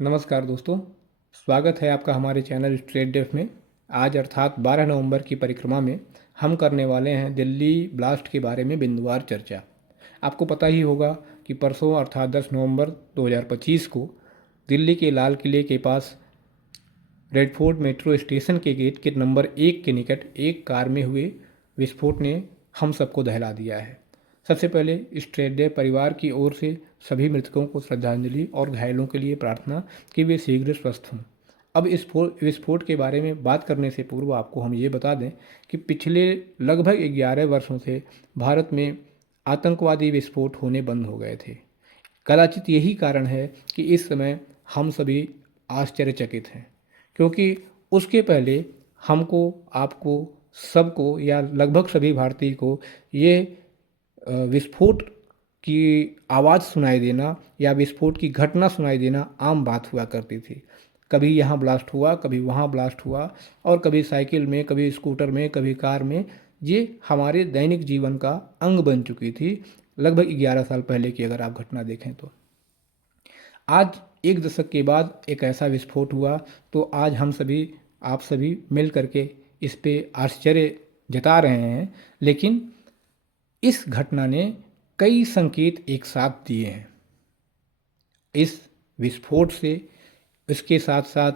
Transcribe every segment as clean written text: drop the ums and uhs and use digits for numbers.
नमस्कार दोस्तों, स्वागत है आपका हमारे चैनल स्ट्रेट डेफ में। आज अर्थात 12 नवंबर की परिक्रमा में हम करने वाले हैं दिल्ली ब्लास्ट के बारे में बिंदुवार चर्चा। आपको पता ही होगा कि परसों अर्थात 10 नवंबर 2025 को दिल्ली के लाल किले के पास रेड फोर्ट मेट्रो स्टेशन के गेट के नंबर 1 के निकट एक कार में हुए विस्फोट ने हम सबको दहला दिया है। सबसे पहले स्ट्रेट डे परिवार की ओर से सभी मृतकों को श्रद्धांजलि और घायलों के लिए प्रार्थना कि वे शीघ्र स्वस्थ हों। अब इस विस्फोट के बारे में बात करने से पूर्व आपको हम ये बता दें कि पिछले लगभग 11 वर्षों से भारत में आतंकवादी विस्फोट होने बंद हो गए थे। कदाचित यही कारण है कि इस समय हम सभी आश्चर्यचकित हैं, क्योंकि उसके पहले हमको, आपको, सबको या लगभग सभी भारतीय को ये विस्फोट की आवाज़ सुनाई देना या विस्फोट की घटना सुनाई देना आम बात हुआ करती थी। कभी यहाँ ब्लास्ट हुआ, कभी वहाँ ब्लास्ट हुआ, और कभी साइकिल में, कभी स्कूटर में, कभी कार में। ये हमारे दैनिक जीवन का अंग बन चुकी थी लगभग 11 साल पहले की अगर आप घटना देखें तो। आज एक दशक के बाद एक ऐसा विस्फोट हुआ, तो आज हम सभी, आप सभी मिल करके इस पे आश्चर्य जता रहे हैं। लेकिन इस घटना ने कई संकेत एक साथ दिए हैं। इस विस्फोट से, इसके साथ साथ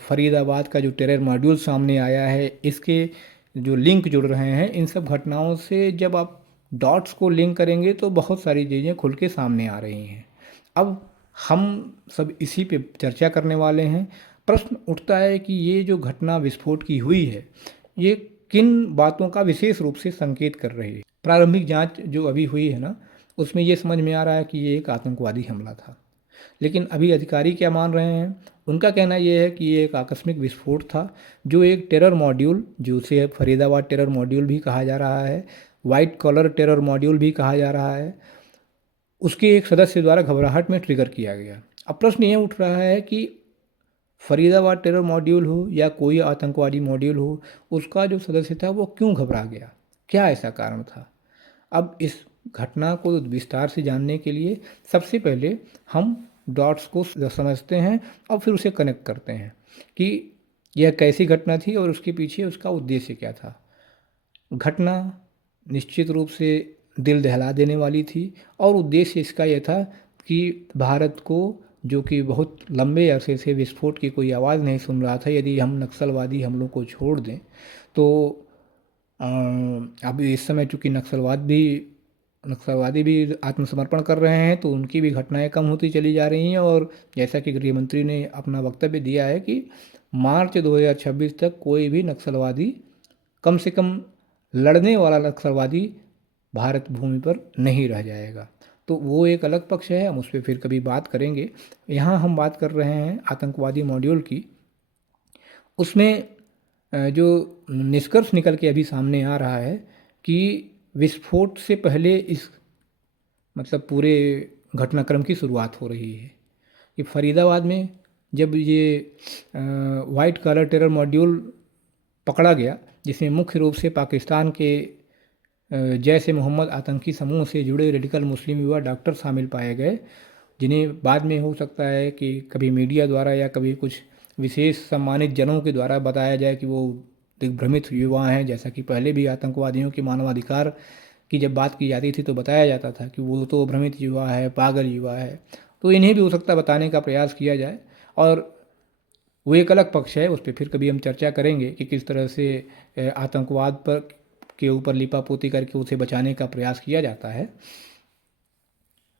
फरीदाबाद का जो टेरर मॉड्यूल सामने आया है, इसके जो लिंक जुड़ रहे हैं, इन सब घटनाओं से जब आप डॉट्स को लिंक करेंगे तो बहुत सारी चीज़ें खुल के सामने आ रही हैं। अब हम सब इसी पे चर्चा करने वाले हैं। प्रश्न उठता है कि ये जो घटना विस्फोट की हुई है, ये किन बातों का विशेष रूप से संकेत कर रही है। प्रारंभिक जांच जो अभी हुई है ना, उसमें ये समझ में आ रहा है कि ये एक आतंकवादी हमला था। लेकिन अभी अधिकारी क्या मान रहे हैं, उनका कहना यह है कि ये एक आकस्मिक विस्फोट था, जो एक टेरर मॉड्यूल, जो उसे फरीदाबाद टेरर मॉड्यूल भी कहा जा रहा है, वाइट कॉलर टेरर मॉड्यूल भी कहा जा रहा है, उसके एक सदस्य द्वारा घबराहट में ट्रिगर किया गया। अब प्रश्न ये उठ रहा है कि फरीदाबाद टेरर मॉड्यूल हो या कोई आतंकवादी मॉड्यूल हो, उसका जो सदस्य था वो क्यों घबरा गया, क्या ऐसा कारण था। अब इस घटना को विस्तार से जानने के लिए सबसे पहले हम डॉट्स को समझते हैं और फिर उसे कनेक्ट करते हैं कि यह कैसी घटना थी और उसके पीछे उसका उद्देश्य क्या था। घटना निश्चित रूप से दिल दहला देने वाली थी और उद्देश्य इसका यह था कि भारत को, जो कि बहुत लंबे अरसे से विस्फोट की कोई आवाज़ नहीं सुन रहा था, यदि हम नक्सलवादी हमलों को छोड़ दें तो अब इस समय चूँकि नक्सलवादी भी आत्मसमर्पण कर रहे हैं, तो उनकी भी घटनाएं कम होती चली जा रही हैं। और जैसा कि गृह मंत्री ने अपना वक्तव्य दिया है कि मार्च 2026 तक कोई भी नक्सलवादी, कम से कम लड़ने वाला नक्सलवादी, भारत भूमि पर नहीं रह जाएगा। तो वो एक अलग पक्ष है, हम उस पर फिर कभी बात करेंगे। यहाँ हम बात कर रहे हैं आतंकवादी मॉड्यूल की। उसमें जो निष्कर्ष निकल के अभी सामने आ रहा है कि विस्फोट से पहले इस, मतलब पूरे घटनाक्रम की शुरुआत हो रही है कि फरीदाबाद में जब ये वाइट कॉलर टेरर मॉड्यूल पकड़ा गया, जिसमें मुख्य रूप से पाकिस्तान के जैश ए मोहम्मद आतंकी समूह से जुड़े रेडिकल मुस्लिम युवा डॉक्टर शामिल पाए गए, जिन्हें बाद में हो सकता है कि कभी मीडिया द्वारा या कभी कुछ विशेष सम्मानित जनों के द्वारा बताया जाए कि वो दिग्भ्रमित युवा हैं। जैसा कि पहले भी आतंकवादियों के मानवाधिकार की जब बात की जाती थी तो बताया जाता था कि वो तो भ्रमित युवा है, पागल युवा है। तो इन्हें भी हो सकता है बताने का प्रयास किया जाए, और वो एक अलग पक्ष है, उस पर फिर कभी हम चर्चा करेंगे कि किस तरह से आतंकवाद पर के ऊपर लिपापोती करके उसे बचाने का प्रयास किया जाता है।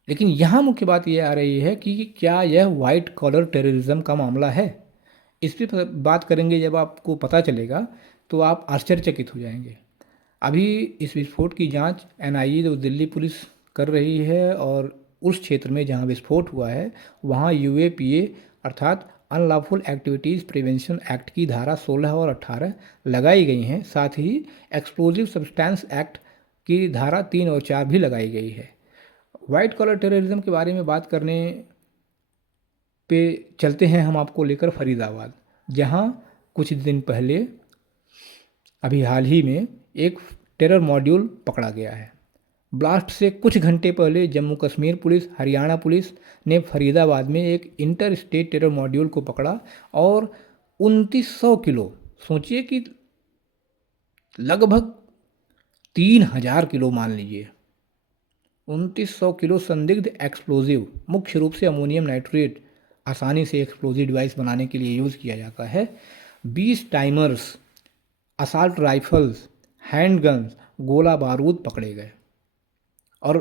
लेकिन यहाँ मुख्य बात यह आ रही है कि क्या यह वाइट कॉलर टेररिज्म का मामला है। इस पर बात करेंगे, जब आपको पता चलेगा तो आप आश्चर्यचकित हो जाएंगे। अभी इस विस्फोट की जांच एनआईए जो दिल्ली पुलिस कर रही है, और उस क्षेत्र में जहां विस्फोट हुआ है वहां यूएपीए अर्थात अनलॉफुल एक्टिविटीज़ प्रिवेंशन एक्ट की धारा 16 और 18 लगाई गई हैं। साथ ही एक्सप्लोजिव सब्सटेंस एक्ट की धारा 3 और 4 भी लगाई गई है। वाइट कॉलर टेररिज्म के बारे में बात करने पे चलते हैं हम आपको लेकर फरीदाबाद, जहां कुछ दिन पहले, अभी हाल ही में, एक टेरर मॉड्यूल पकड़ा गया है। ब्लास्ट से कुछ घंटे पहले जम्मू कश्मीर पुलिस, हरियाणा पुलिस ने फरीदाबाद में एक इंटर स्टेट टेरर मॉड्यूल को पकड़ा और 2900 किलो, सोचिए कि लगभग 3000 किलो मान लीजिए, 2900 किलो संदिग्ध एक्सप्लोजिव, मुख्य रूप से अमोनियम नाइट्रेट आसानी से एक्सप्लोजिव डिवाइस बनाने के लिए यूज़ किया जाता है, 20 टाइमर्स, असाल्ट राइफल्स, हैंडगन्स, गोला बारूद पकड़े गए। और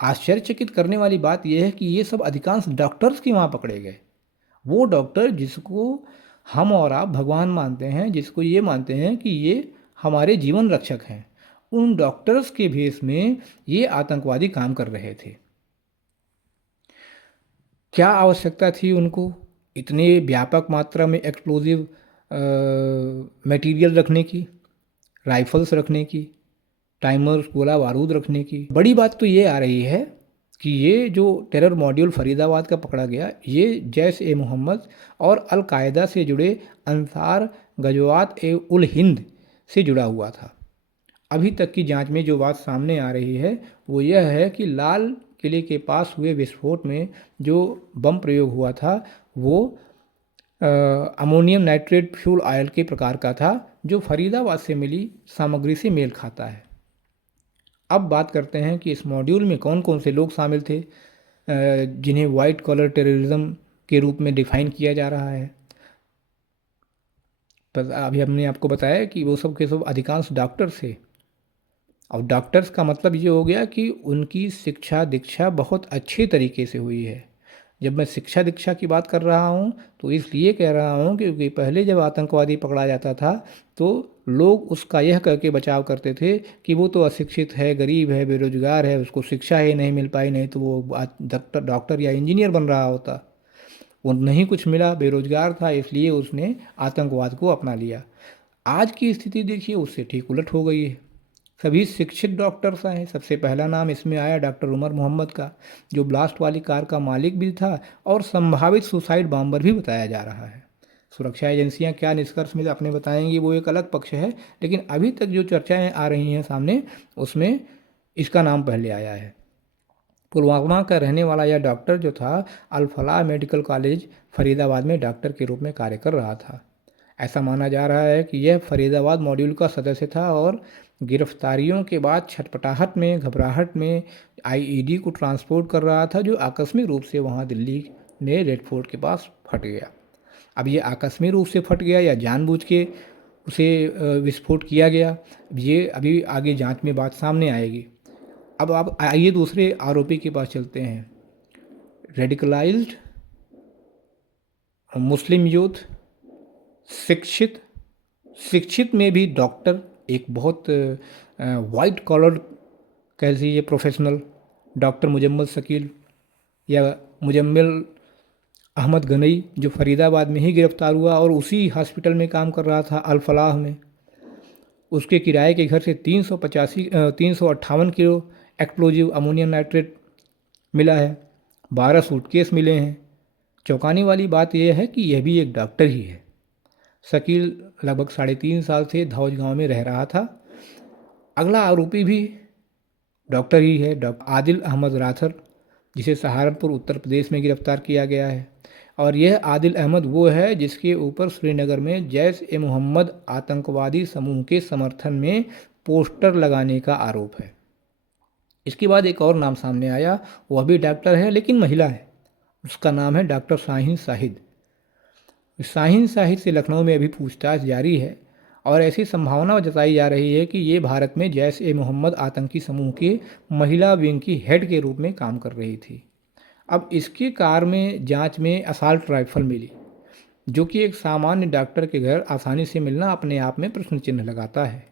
आश्चर्यचकित करने वाली बात यह है कि ये सब अधिकांश डॉक्टर्स के वहाँ पकड़े गए। वो डॉक्टर जिसको हम और आप भगवान मानते हैं, जिसको ये मानते हैं कि ये हमारे जीवन रक्षक हैं, उन डॉक्टर्स के भेष में ये आतंकवादी काम कर रहे थे। क्या आवश्यकता थी उनको इतने व्यापक मात्रा में एक्सप्लोजिव मटेरियल रखने की, राइफल्स रखने की, टाइमर्स, गोला बारूद रखने की? बड़ी बात तो ये आ रही है कि ये जो टेरर मॉड्यूल फरीदाबाद का पकड़ा गया, ये जैश ए मोहम्मद और अल कायदा से जुड़े अंसार गजवात ए उल हिंद से जुड़ा हुआ था। अभी तक की जांच में जो बात सामने आ रही है वो यह है कि लाल किले के पास हुए विस्फोट में जो बम प्रयोग हुआ था वो अमोनियम नाइट्रेट फ्यूल ऑयल के प्रकार का था, जो फरीदाबाद से मिली सामग्री से मेल खाता है। अब बात करते हैं कि इस मॉड्यूल में कौन कौन से लोग शामिल थे जिन्हें वाइट कॉलर टेररिज्म के रूप में डिफाइन किया जा रहा है। पर अभी हमने आपको बताया कि वो सब के सब अधिकांश डॉक्टर थे, और डॉक्टर्स का मतलब ये हो गया कि उनकी शिक्षा दीक्षा बहुत अच्छे तरीके से हुई है। जब मैं शिक्षा दीक्षा की बात कर रहा हूँ तो इसलिए कह रहा हूँ क्योंकि पहले जब आतंकवादी पकड़ा जाता था तो लोग उसका यह करके बचाव करते थे कि वो तो अशिक्षित है, गरीब है, बेरोजगार है, उसको शिक्षा ही नहीं मिल पाई, नहीं तो वो डॉक्टर या इंजीनियर बन रहा होता। वो नहीं कुछ मिला, बेरोजगार था, इसलिए उसने आतंकवाद को अपना लिया। आज की स्थिति देखिए उससे ठीक उलट हो गई है। सभी शिक्षित डॉक्टर्स आए। सबसे पहला नाम इसमें आया डॉक्टर उमर मोहम्मद का, जो ब्लास्ट वाली कार का मालिक भी था और संभावित सुसाइड बॉम्बर भी बताया जा रहा है। सुरक्षा एजेंसियां क्या निष्कर्ष में अपने बताएंगी वो एक अलग पक्ष है, लेकिन अभी तक जो चर्चाएं आ रही हैं सामने उसमें इसका नाम पहले आया है। पुलवामा का रहने वाला यह डॉक्टर जो था अल फलाह मेडिकल कॉलेज फरीदाबाद में डॉक्टर के रूप में कार्य कर रहा था। ऐसा माना जा रहा है कि यह फरीदाबाद मॉड्यूल का सदस्य था और गिरफ्तारियों के बाद छटपटाहट में, घबराहट में आईईडी को ट्रांसपोर्ट कर रहा था, जो आकस्मिक रूप से वहाँ दिल्ली में रेड फोर्ट के पास फट गया। अब ये आकस्मिक रूप से फट गया या जानबूझ के उसे विस्फोट किया गया, ये अभी आगे जांच में बात सामने आएगी। अब आप आइए दूसरे आरोपी के पास चलते हैं। रेडिकलाइज्ड मुस्लिम यूथ, शिक्षित, शिक्षित में भी डॉक्टर, एक बहुत वाइट कॉलर कह लीजिए प्रोफेशनल डॉक्टर मुजम्मल शकील या मुजम्मिल अहमद गनई, जो फरीदाबाद में ही गिरफ्तार हुआ और उसी हॉस्पिटल में काम कर रहा था अल फलाह में। उसके किराए के घर से 358 किलो एक्सप्लोजिव अमोनियम नाइट्रेट मिला है, 12 सूटकेस मिले हैं। चौंकाने वाली बात यह है कि यह भी एक डॉक्टर ही है। शकील लगभग 3.5 साल से धौज गांव में रह रहा था। अगला आरोपी भी डॉक्टर ही है, डॉक्टर आदिल अहमद राथर, जिसे सहारनपुर उत्तर प्रदेश में गिरफ्तार किया गया है। और यह आदिल अहमद वो है जिसके ऊपर श्रीनगर में जैश ए मोहम्मद आतंकवादी समूह के समर्थन में पोस्टर लगाने का आरोप है। इसके बाद एक और नाम सामने आया, वह भी डॉक्टर है लेकिन महिला है। उसका नाम है डॉक्टर शाहीन शाहिद। शाहीन शाहिद से लखनऊ में अभी पूछताछ जारी है और ऐसी संभावना जताई जा रही है कि ये भारत में जैश ए मोहम्मद आतंकी समूह के महिला विंग की हेड के रूप में काम कर रही थी। अब इसकी कार में जांच में असाल्ट राइफल मिली, जो कि एक सामान्य डॉक्टर के घर आसानी से मिलना अपने आप में प्रश्न चिन्ह लगाता है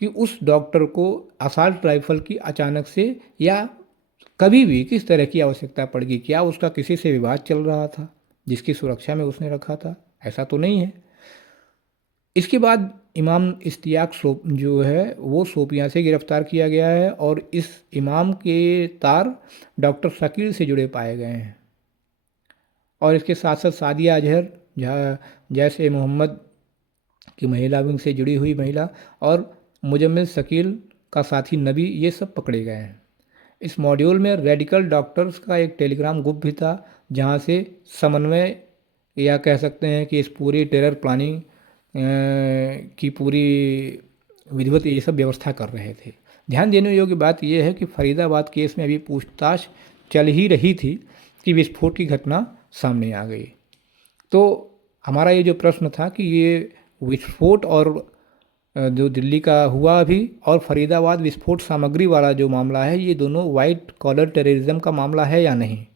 कि उस डॉक्टर को असाल्ट राइफल की अचानक से या कभी भी किस तरह की आवश्यकता पड़ गई। क्या उसका किसी से विवाद चल रहा था जिसकी सुरक्षा में उसने रखा था? ऐसा तो नहीं है। इसके बाद इमाम इश्तियाक जो है वो शोपियां से गिरफ्तार किया गया है और इस इमाम के तार डॉक्टर शकील से जुड़े पाए गए हैं। और इसके साथ साथ सादिया अजहर, जैश ए मोहम्मद की महिला विंग से जुड़ी हुई महिला, और मुजम्मिल शकील का साथी नबी, ये सब पकड़े गए हैं। इस मॉड्यूल में रेडिकल डॉक्टर्स का एक टेलीग्राम ग्रुप भी था, जहाँ से समन्वय या कह सकते हैं कि इस पूरी टेरर प्लानिंग की पूरी विधिवत ये सब व्यवस्था कर रहे थे। ध्यान देने योग्य बात यह है कि फरीदाबाद केस में अभी पूछताछ चल ही रही थी कि विस्फोट की घटना सामने आ गई। तो हमारा ये जो प्रश्न था कि ये विस्फोट और जो दिल्ली का हुआ अभी और फरीदाबाद विस्फोट सामग्री वाला जो मामला है, ये दोनों वाइट कॉलर टेररिज्म का मामला है या नहीं।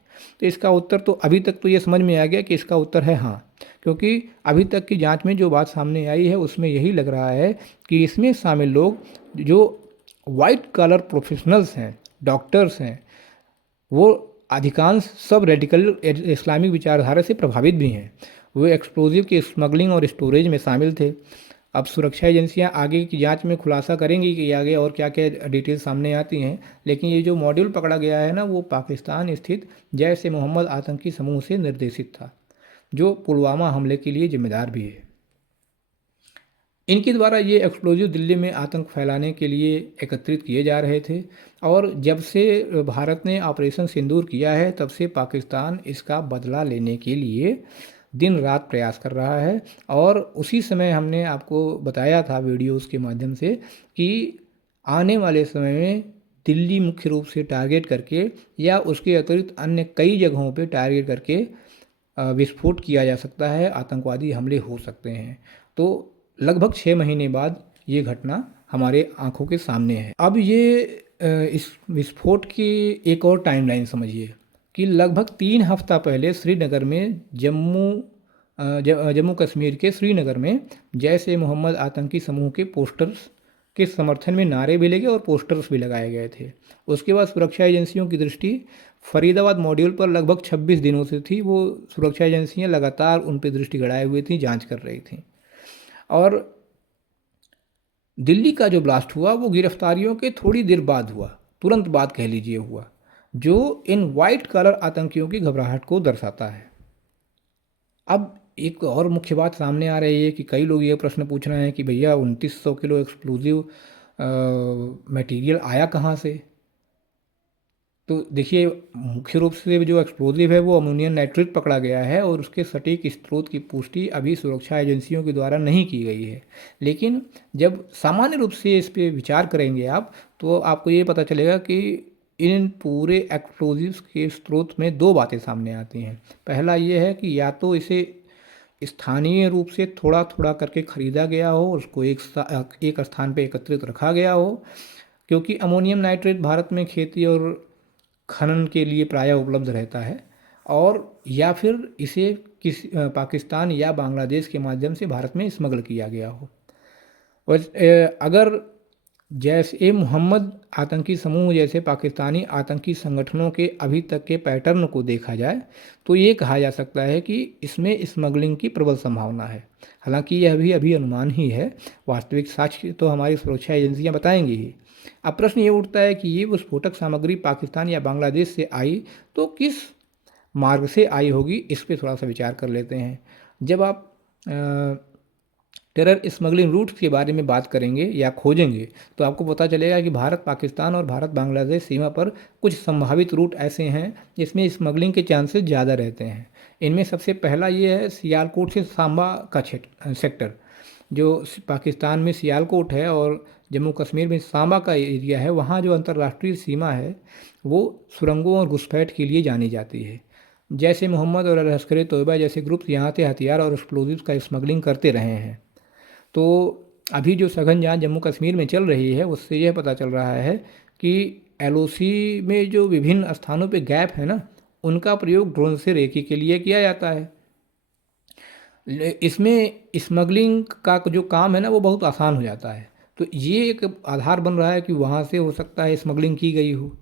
तो इसका उत्तर तो अभी तक तो ये समझ में आ गया कि इसका उत्तर है हाँ, क्योंकि अभी तक की जांच में जो बात सामने आई है उसमें यही लग रहा है कि इसमें शामिल लोग जो वाइट कॉलर प्रोफेशनल्स हैं, डॉक्टर्स हैं, वो अधिकांश सब रेडिकल इस्लामिक विचारधारा से प्रभावित भी हैं। वो एक्सप्लोजिव की स्मगलिंग और स्टोरेज में शामिल थे। अब सुरक्षा एजेंसियां आगे की जांच में खुलासा करेंगी कि आगे और क्या क्या डिटेल सामने आती हैं, लेकिन ये जो मॉड्यूल पकड़ा गया है ना, वो पाकिस्तान स्थित जैश ए मोहम्मद आतंकी समूह से निर्देशित था, जो पुलवामा हमले के लिए जिम्मेदार भी है। इनके द्वारा ये एक्सप्लोजिव दिल्ली में आतंक फैलाने के लिए एकत्रित किए जा रहे थे, और जब से भारत ने ऑपरेशन सिंदूर किया है तब से पाकिस्तान इसका बदला लेने के लिए दिन रात प्रयास कर रहा है। और उसी समय हमने आपको बताया था वीडियोस के माध्यम से कि आने वाले समय में दिल्ली मुख्य रूप से टारगेट करके या उसके अतिरिक्त अन्य कई जगहों पे टारगेट करके विस्फोट किया जा सकता है, आतंकवादी हमले हो सकते हैं। तो लगभग 6 महीने बाद ये घटना हमारे आंखों के सामने है। अब ये इस विस्फोट की एक और टाइमलाइन समझिए कि लगभग 3 हफ्ता पहले श्रीनगर में जम्मू कश्मीर के श्रीनगर में जैश ए मोहम्मद आतंकी समूह के पोस्टर्स के समर्थन में नारे भी लगे और पोस्टर्स भी लगाए गए थे। उसके बाद सुरक्षा एजेंसियों की दृष्टि फरीदाबाद मॉड्यूल पर लगभग 26 दिनों से थी। वो सुरक्षा एजेंसियां लगातार उन पर दृष्टि गड़ाए हुए थी, जांच कर रही थी। और दिल्ली का जो ब्लास्ट हुआ वो गिरफ्तारियों के थोड़ी देर बाद हुआ, तुरंत बाद कह लीजिए हुआ, जो इन वाइट कलर आतंकियों की घबराहट को दर्शाता है। अब एक और मुख्य बात सामने आ रही है कि कई लोग ये प्रश्न पूछ रहे हैं कि भैया 2900 किलो एक्सप्लोजिव मटेरियल आया कहाँ से। तो देखिए, मुख्य रूप से जो एक्सप्लोजिव है वो अमोनियम नाइट्रेट पकड़ा गया है, और उसके सटीक स्रोत की पुष्टि अभी सुरक्षा एजेंसियों के द्वारा नहीं की गई है। लेकिन जब सामान्य रूप से इस पर विचार करेंगे आप, तो आपको ये पता चलेगा कि इन पूरे एक्सप्लोजिव्स के स्रोत में दो बातें सामने आती हैं। पहला ये है कि या तो इसे स्थानीय रूप से थोड़ा थोड़ा करके खरीदा गया हो, उसको एक स्थान पर एकत्रित रखा गया हो, क्योंकि अमोनियम नाइट्रेट भारत में खेती और खनन के लिए प्रायः उपलब्ध रहता है, और या फिर इसे किसी पाकिस्तान या बांग्लादेश के माध्यम से भारत में स्मगल किया गया हो। और अगर जैश ए मोहम्मद आतंकी समूह जैसे पाकिस्तानी आतंकी संगठनों के अभी तक के पैटर्न को देखा जाए तो ये कहा जा सकता है कि इसमें स्मगलिंग की प्रबल संभावना है। हालांकि यह भी अभी अनुमान ही है, वास्तविक साक्ष्य तो हमारी सुरक्षा एजेंसियां बताएंगी ही। अब प्रश्न ये उठता है कि ये विस्फोटक सामग्री पाकिस्तान या बांग्लादेश से आई तो किस मार्ग से आई होगी, इस पर थोड़ा सा विचार कर लेते हैं। जब आप टेरर स्मगलिंग रूट्स के बारे में बात करेंगे या खोजेंगे तो आपको पता चलेगा कि भारत पाकिस्तान और भारत बांग्लादेश सीमा पर कुछ संभावित रूट ऐसे हैं जिसमें स्मगलिंग के चांसेस ज़्यादा रहते हैं। इनमें सबसे पहला ये है सियालकोट से सांबा का सेक्टर, जो पाकिस्तान में सियालकोट है और जम्मू कश्मीर में सांबा का एरिया है। वहाँ जो अंतर्राष्ट्रीय सीमा है वो सुरंगों और घुसपैठ के लिए जानी जाती है। जैसे मोहम्मद और लश्कर तोयबा जैसे ग्रुप्स यहाँ से हथियार और एक्सप्लोजिव्स का स्मगलिंग करते रहे हैं। तो अभी जो सघन जांच जम्मू कश्मीर में चल रही है उससे यह पता चल रहा है कि एलओसी में जो विभिन्न स्थानों पे गैप है ना, उनका प्रयोग ड्रोन से रेकी के लिए किया जाता है। इसमें स्मगलिंग का जो काम है ना वो बहुत आसान हो जाता है। तो ये एक आधार बन रहा है कि वहाँ से हो सकता है स्मगलिंग की गई हो।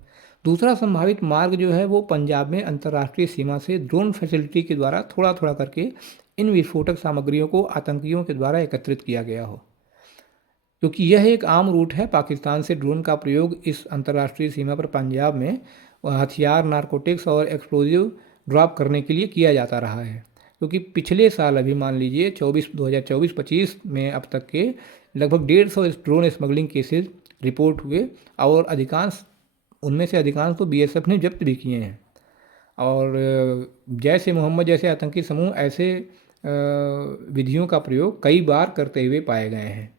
दूसरा संभावित मार्ग जो है वो पंजाब में अंतर्राष्ट्रीय सीमा से ड्रोन फैसिलिटी के द्वारा थोड़ा थोड़ा करके इन विस्फोटक सामग्रियों को आतंकियों के द्वारा एकत्रित किया गया हो, क्योंकि यह एक आम रूट है। पाकिस्तान से ड्रोन का प्रयोग इस अंतर्राष्ट्रीय सीमा पर पंजाब में हथियार, नारकोटिक्स और एक्सप्लोजिव ड्रॉप करने के लिए किया जाता रहा है। क्योंकि पिछले साल अभी मान लीजिए 2024-25 में अब तक के लगभग 150 ड्रोन स्मगलिंग केसेस रिपोर्ट हुए और अधिकांश उनमें से अधिकांश तो बीएसएफ ने जब्त भी किए हैं। और जैश ए मोहम्मद जैसे आतंकी समूह ऐसे विधियों का प्रयोग कई बार करते हुए पाए गए हैं।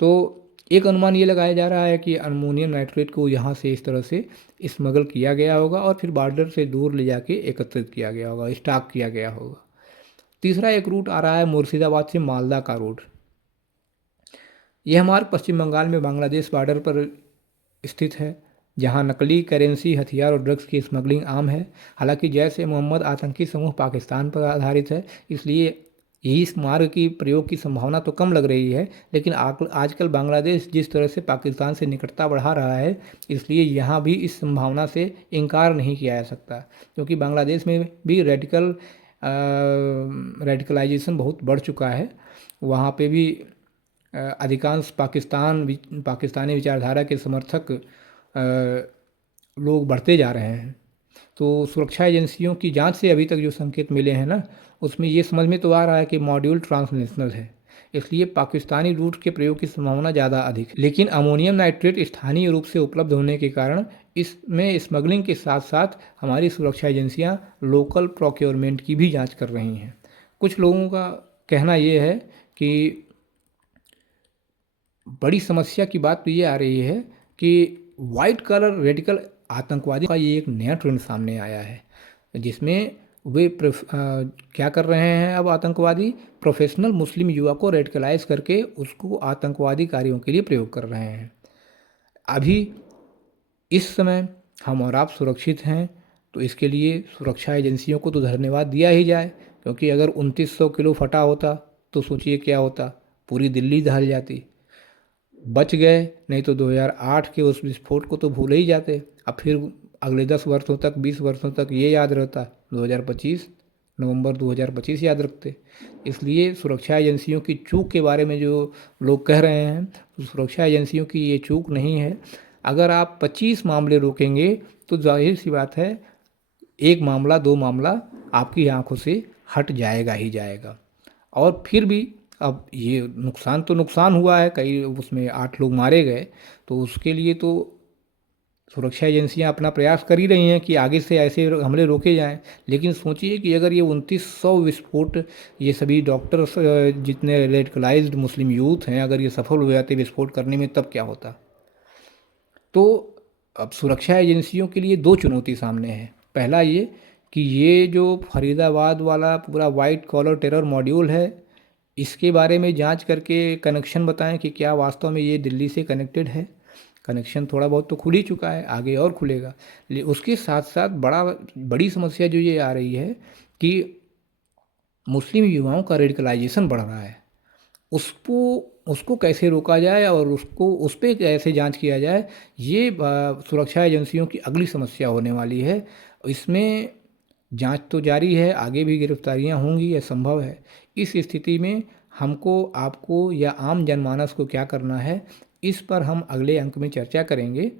तो एक अनुमान ये लगाया जा रहा है कि अमोनियम नाइट्रेट को यहाँ से इस तरह से स्मगल किया गया होगा और फिर बॉर्डर से दूर ले जाके एकत्रित किया गया होगा, स्टॉक किया गया होगा। तीसरा एक रूट आ रहा है मुर्शिदाबाद से मालदा का रूट। यह मार्ग पश्चिम बंगाल में बांग्लादेश बॉर्डर पर स्थित है, जहां नकली करेंसी, हथियार और ड्रग्स की स्मगलिंग आम है। हालांकि जैश ए मोहम्मद आतंकी समूह पाकिस्तान पर आधारित है, इसलिए इस मार्ग की प्रयोग की संभावना तो कम लग रही है। लेकिन आजकल बांग्लादेश जिस तरह से पाकिस्तान से निकटता बढ़ा रहा है, इसलिए यहाँ भी इस संभावना से इनकार नहीं किया जा सकता, क्योंकि बांग्लादेश में भी रेडिकलाइजेशन बहुत बढ़ चुका है। वहाँ पे भी अधिकांश पाकिस्तानी विचारधारा के समर्थक लोग बढ़ते जा रहे हैं। तो सुरक्षा एजेंसियों की जांच से अभी तक जो संकेत मिले हैं ना, उसमें ये समझ में तो आ रहा है कि मॉड्यूल ट्रांसनेशनल है, इसलिए पाकिस्तानी रूट के प्रयोग की संभावना ज़्यादा अधिक है। लेकिन अमोनियम नाइट्रेट स्थानीय रूप से उपलब्ध होने के कारण इसमें स्मगलिंग के साथ साथ हमारी सुरक्षा एजेंसियां लोकल प्रोक्योरमेंट की भी जांच कर रही हैं। कुछ लोगों का कहना ये है कि बड़ी समस्या की बात तो ये आ रही है कि वाइट कलर रेडिकल आतंकवादी का ये एक नया ट्रेंड सामने आया है, जिसमें वे क्या कर रहे हैं, अब आतंकवादी प्रोफेशनल मुस्लिम युवा को रेडिकलाइज करके उसको आतंकवादी कार्यों के लिए प्रयोग कर रहे हैं। अभी इस समय हम और आप सुरक्षित हैं, तो इसके लिए सुरक्षा एजेंसियों को तो धन्यवाद दिया ही जाए, क्योंकि अगर 2900 किलो फटा होता तो सोचिए क्या होता, पूरी दिल्ली दहल जाती। बच गए, नहीं तो 2008 के उस विस्फोट को तो भूल ही जाते। अब फिर अगले 10 वर्षों तक, 20 वर्षों तक ये याद रहता, 2025 नवंबर 2025 याद रखते। इसलिए सुरक्षा एजेंसियों की चूक के बारे में जो लोग कह रहे हैं, तो सुरक्षा एजेंसियों की ये चूक नहीं है। अगर आप 25 मामले रोकेंगे तो जाहिर सी बात है, एक मामला, दो मामला आपकी आंखों से हट जाएगा ही जाएगा। और फिर भी अब ये नुकसान तो नुकसान हुआ है, कई उसमें 8 लोग मारे गए, तो उसके लिए तो सुरक्षा एजेंसियां अपना प्रयास कर ही रही हैं कि आगे से ऐसे हमले रोके जाएं। लेकिन सोचिए कि अगर ये 2900 विस्फोट, ये सभी डॉक्टर्स जितने रेडिकलाइज्ड मुस्लिम यूथ हैं, अगर ये सफल हो जाते विस्फोट करने में, तब क्या होता। तो अब सुरक्षा एजेंसियों के लिए दो चुनौती सामने है। पहला ये कि ये जो फरीदाबाद वाला पूरा वाइट कॉलर टेरर मॉड्यूल है, इसके बारे में जांच करके कनेक्शन बताएं कि क्या वास्तव में ये दिल्ली से कनेक्टेड है। कनेक्शन थोड़ा बहुत तो खुल ही चुका है, आगे और खुलेगा। उसके साथ साथ बड़ी समस्या जो ये आ रही है कि मुस्लिम युवाओं का रेडिकलाइजेशन बढ़ रहा है, उसको कैसे रोका जाए और उस पर कैसे जांच किया जाए, ये सुरक्षा एजेंसियों की अगली समस्या होने वाली है। इसमें जांच तो जारी है, आगे भी गिरफ्तारियां होंगी, यह संभव है। इस स्थिति में हमको, आपको या आम जनमानस को क्या करना है, इस पर हम अगले अंक में चर्चा करेंगे।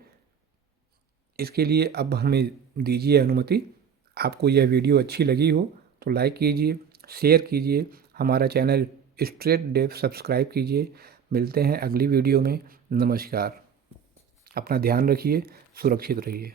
इसके लिए अब हमें दीजिए अनुमति। आपको यह वीडियो अच्छी लगी हो तो लाइक कीजिए, शेयर कीजिए, हमारा चैनल स्ट्रेट डेव सब्सक्राइब कीजिए। मिलते हैं अगली वीडियो में। नमस्कार। अपना ध्यान रखिए, सुरक्षित रहिए।